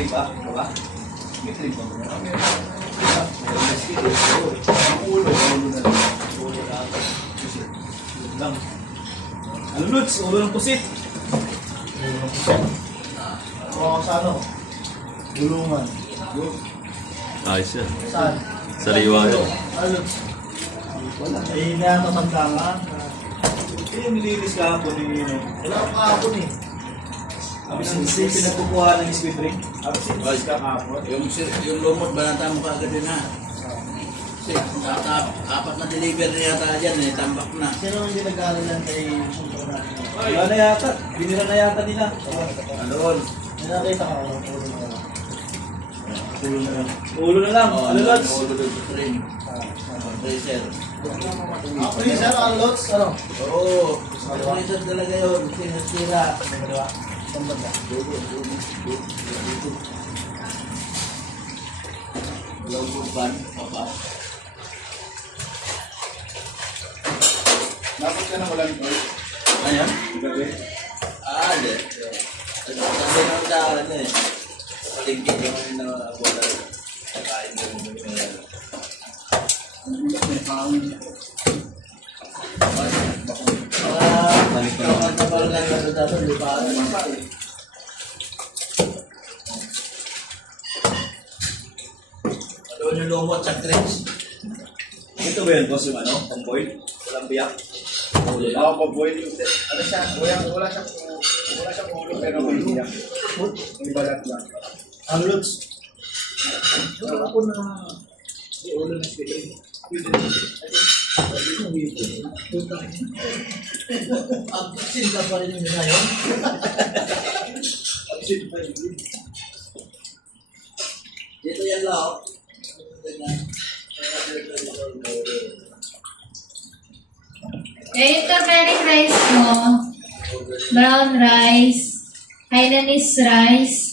trip ba? Diba? May trip ba? Ulo na lang. Ulo lang. Ano, Lods? Ulo ng pusit. Ulo ng pusit. Sa ano? Gulungan. Ayos yan. Saan? Sariwa yan. Ano? Wala. Eh, natatanda ka. Yung nililis kahapon yung Wala akong kahapon eh. Pinagkukuha ng speed ring. Nililis kahapon. Yung lumot, balanta mo kagad din ha. Kasi apat na deliver na yata dyan eh, tambak na. Sino ang ginagalan lang kay Sunto na? Wala na yata. Binira na yata nila. Ano? Nakita ka ako. Ulo na lang. Ulo na lang. Ano, Lods? Ulo doon sa train. Tracer. Ako yung sir, ang lots, ano? Oo. Tracer talaga yun. Sinasira. Dalawa. Isang banda. Walang ban. Papa. Dapat ka na walang toy. Ayan. Gabi. Hindi. Sabi naman sa akin eh. Palingkit yung kami na bola. Kakain mo yung May pangawin. balik ka naman sa barangay na dito, di ba? Ano yung lumot sa trench? Ito ba yan, boss, yung ano? Pang-boil? Walang biyak? Oo, pang-boil yung... Ano siya? Wala siyang ulo, pero may biyak. May balat lang. Ang lots. Wala ako na... May ulo ng speed ring. Absin ka pa rin yung ngayon? Dito yan lang. Yung turmeric rice mo, brown rice, Hainanese rice,